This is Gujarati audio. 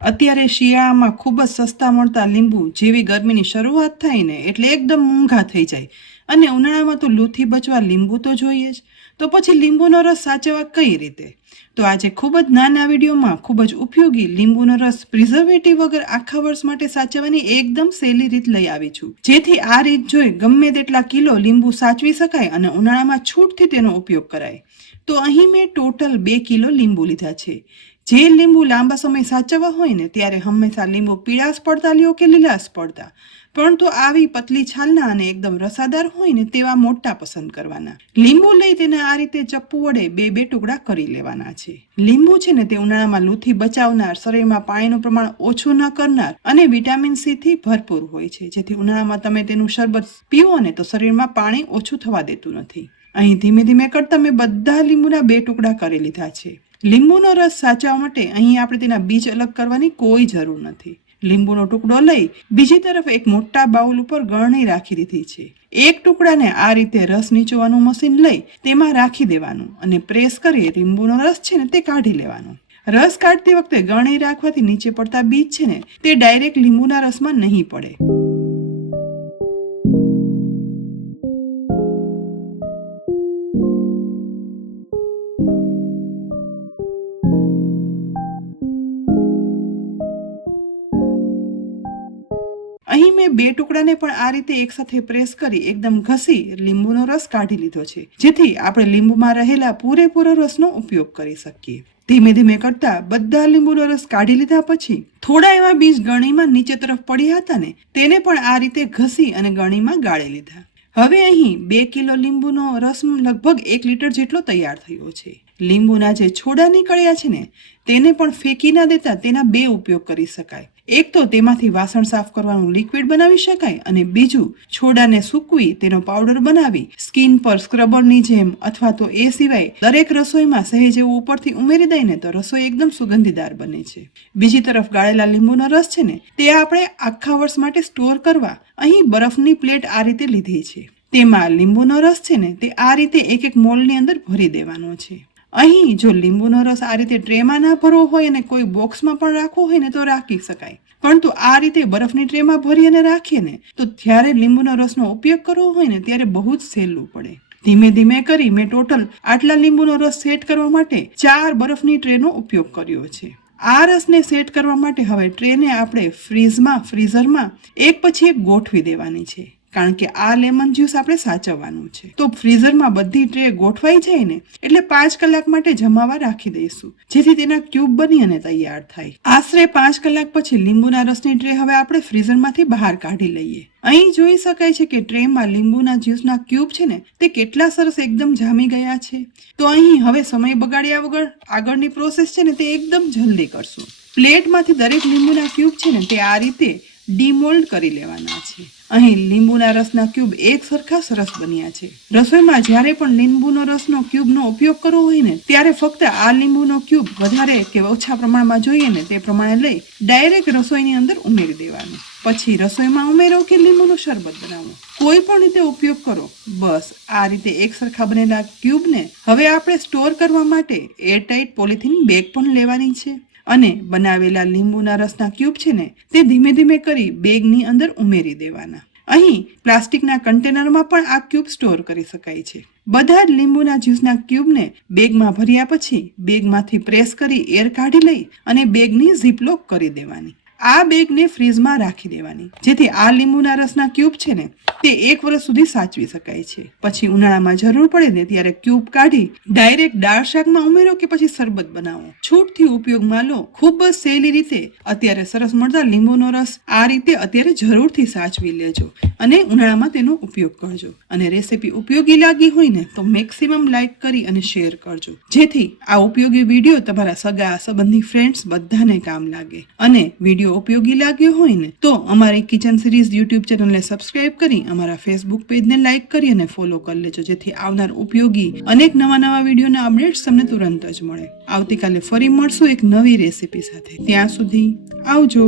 અત્યારે શિયાળામાં ખૂબ જ સસ્તા મળતા લીંબુ જેવી ગરમીની શરૂઆત થાય ને એટલે એકદમ મોંઘા થઈ જાય અને ઉનાળામાં તો લૂથી બચવા લીંબુ તો જોઈએ જ. તો પછી લીંબુનો રસ સાચવવા કઈ રીતે? તો આજે ખૂબ જ નાના વિડીયોમાં ખૂબ જ ઉપયોગી લીંબુનો રસ પ્રિઝર્વેટિવ વગર આખા વર્ષ માટે સાચવવાની એકદમ સહેલી રીત લઈ આવી છું, જેથી આ રીત જોઈ ગમે તેટલા કિલો લીંબુ સાચવી શકાય અને ઉનાળામાં છૂટથી તેનો ઉપયોગ કરાય. તો અહીં મેં ટોટલ 2 કિલો લીંબુ લીધા છે. જે લીંબુ લાંબા સમય સાચવવા હોય ને ત્યારે હંમેશા લીંબુ પીળાશ પડતા લ્યો કે લીલાશ પડતા, પરંતુ આવી પતલી છાલના અને એકદમ રસાદાર હોય ને તેવા મોટા પસંદ કરવાના. લીંબુ લઈ તેને આ રીતે ચપ્પુ વડે 2 ટુકડા કરી લેવાના છે. લીંબુ છે ને તે ઉનાળામાં લૂથી બચાવનાર, શરીરમાં પાણીનું પ્રમાણ ઓછું ન કરનાર અને વિટામિન સી થી ભરપૂર હોય છે, જેથી ઉનાળામાં તમે તેનું શરબત પીવો ને તો શરીરમાં પાણી ઓછું થવા દેતું નથી. અહીં ધીમે ધીમે કરતા મેં બધા લીંબુના 2 ટુકડા કરી લીધા છે. લીંબુનો રસ સાચવવા માટે અહીં આપણે તેના બીજ અલગ કરવાની કોઈ જરૂર નથી. લીંબુનો ટુકડો લઈ બીજી તરફ એક મોટા બાઉલ ઉપર ગળણી રાખી દીધી છે. એક ટુકડાને આ રીતે રસ નીચોવાનું મશીન લઈ તેમાં રાખી દેવાનું અને પ્રેસ કરી લીંબુનો રસ છે ને તે કાઢી લેવાનો. રસ કાઢતી વખતે ગળણી રાખવાથી નીચે પડતા બીજ છે ને તે ડાયરેક્ટ લીંબુના રસમાં નહીં પડે. અહીં મેં 2 ટુકડાને પણ આ રીતે એકસાથે પ્રેસ કરી એકદમ ઘસી લીંબુનો રસ કાઢી લીધો છે, જેથી આપણે લીંબુમાં રહેલા પૂરેપૂરો રસનો ઉપયોગ કરી શકીએ. ધીમે ધીમે કરતા બધા લીંબુનો રસ કાઢી લીધા પછી થોડા એવા બીજ ગળણીમાં નીચે તરફ પડ્યા હતા ને તેને પણ આ રીતે ઘસી અને ગળણીમાં ગાળી લીધા. હવે અહીં 2 કિલો લીંબુનો રસ લગભગ 1 લીટર જેટલો તૈયાર થયો છે. લીંબુના જે છોડા નીકળ્યા છે ને તેને પણ ફેંકી ના દેતા તેના 2 ઉપયોગ કરી શકાય. એક તો તેમાંથી વાસણ સાફ કરવાનું લિક્વિડ બનાવી શકાય અને બીજું છોડાને સૂકવી તેનો પાવડર બનાવી સ્કિન પર સ્ક્રબરની જેમ અથવા તો એ સિવાય દરેક રસોઈમાં સહેજ એવું ઉપરથી ઉમેરી દઈએ ને તો રસોઈ એકદમ સુગંધીદાર બને છે. બીજી તરફ ગાળેલા લીંબુનો રસ છે ને તે આપણે આખા વર્ષ માટે સ્ટોર કરવા અહીં બરફની પ્લેટ આ રીતે લીધી છે. તેમાં લીંબુનો રસ છે ને તે આ રીતે એક મોલ્ડની અંદર ભરી દેવાનો છે. અહીં જો લીંબુનો રસ આ રીતે ટ્રેમાં ના ભરવો હોય અને કોઈ બોક્સમાં પણ રાખવો હોય ને તો રાખી શકાય, પરંતુ આ રીતે બરફની ટ્રેમાં ભરી અને રાખીએ ને તો જ્યારે લીંબુના રસનો ઉપયોગ કરવો હોય ને ત્યારે બહુ જ સહેલું પડે. ધીમે ધીમે કરી મેં ટોટલ આટલા લીંબુનો રસ સેટ કરવા માટે 4 બરફની ટ્રેનો ઉપયોગ કર્યો છે. આ રસને સેટ કરવા માટે હવે ટ્રેને આપણે ફ્રીઝરમાં એક પછી એક ગોઠવી દેવાની છે, કારણ કે આ લેમન જ્યુસ આપણે સાચવવાનું છે. તો ફ્રીઝરમાં બધી ટ્રે ગોઠવાઈ જાય ને એટલે 5 કલાક માટે જમાવા રાખી દઈશું, જેથી તેના ક્યુબ બની અને તૈયાર થાય. આશરે 5 કલાક પછી લીંબુના રસની ટ્રે હવે આપણે ફ્રીઝરમાંથી બહાર કાઢી લઈએ. અહીં જોઈ શકાય છે કે ટ્રેમાં લીંબુના જ્યુસના ક્યુબ છે ને તે કેટલા સરસ એકદમ જામી ગયા છે. તો અહીં હવે સમય બગાડ્યા વગર આગળની પ્રોસેસ છે ને તે એકદમ જલ્દી કરશું. પ્લેટમાંથી દરેક લીંબુના ક્યુબ છે ને તે આ રીતે ડીમોલ્ડ કરી લેવાના છે. અહીં લીંબુના રસના ક્યુબ એક સરખા સરસ બન્યા છે. રસોઈમાં જ્યારે પણ લીંબુનો રસનો ક્યુબનો ઉપયોગ કરવો હોય ને ત્યારે ફક્ત આ લીંબુનો ક્યુબ વધારે કે ઓછા પ્રમાણમાં જોઈએ ને તે પ્રમાણે લઈ ડાયરેક્ટ રસોઈની અંદર ઉમેરી દેવાનું. પછી રસોઈમાં ઉમેરો કે લીંબુનું શરબત બનાવો, કોઈ પણ રીતે ઉપયોગ કરો. બસ આ રીતે એક સરખા બનેલા ક્યુબને હવે આપણે સ્ટોર કરવા માટે એરટાઇટ પોલિથીન બેગ પણ લેવાની છે અને બનાવેલા લીંબુના રસના ક્યુબ છે ને તે ધીમે ધીમે કરી બેગની અંદર ઉમેરી દેવાના. અહીં પ્લાસ્ટિકના કન્ટેનરમાં પણ આ ક્યુબ સ્ટોર કરી શકાય છે. બધા જ લીંબુના જ્યુસના ક્યુબને બેગમાં ભર્યા પછી બેગમાંથી પ્રેસ કરી એર કાઢી લઈ અને બેગની ઝીપલોક કરી દેવાની. આ બેગને ફ્રીઝમાં રાખી દેવાની, જેથી આ લીંબુના રસના ક્યુબ છે ને તે 1 વર્ષ સુધી સાચવી શકાય છે. પછી ઉનાળામાં જરૂર પડે ને ત્યારે ક્યુબ કાઢી ડાયરેક્ટ દાળ શાકમાં ઉમેરો કે પછી શરબત બનાવો, છૂટથી ઉપયોગમાં લો. ખૂબ જ સહેલી રીતે અત્યારે સરસ મળતા લીંબુનો રસ આ રીતે અત્યારે જરૂરથી સાચવી લેજો અને ઉનાળામાં તેનો ઉપયોગ કરજો. અને રેસીપી ઉપયોગી લાગી હોય ને તો મેક્સિમમ લાઈક કરી અને શેર કરજો, જેથી આ ઉપયોગી વિડીયો તમારા સગા સંબંધી ફ્રેન્ડ્સ બધાને કામ લાગે. અને વિડીયો ઉપયોગી લાગ્યો હોય ને તો અમારી કિચન સિરીઝ યુટ્યુબ ચેનલને સબસ્ક્રાઇબ કરી અમારા ફેસબુક પેજને લાઇક કરી અને ફોલો કરી લેજો, જેથી આવનાર ઉપયોગી અનેક નવા વિડીયોના અપડેટ્સ તમને તુરંત જ મળે. આવતીકાલે ફરી મળશું એક નવી રેસીપી સાથે. ત્યાં સુધી આવજો.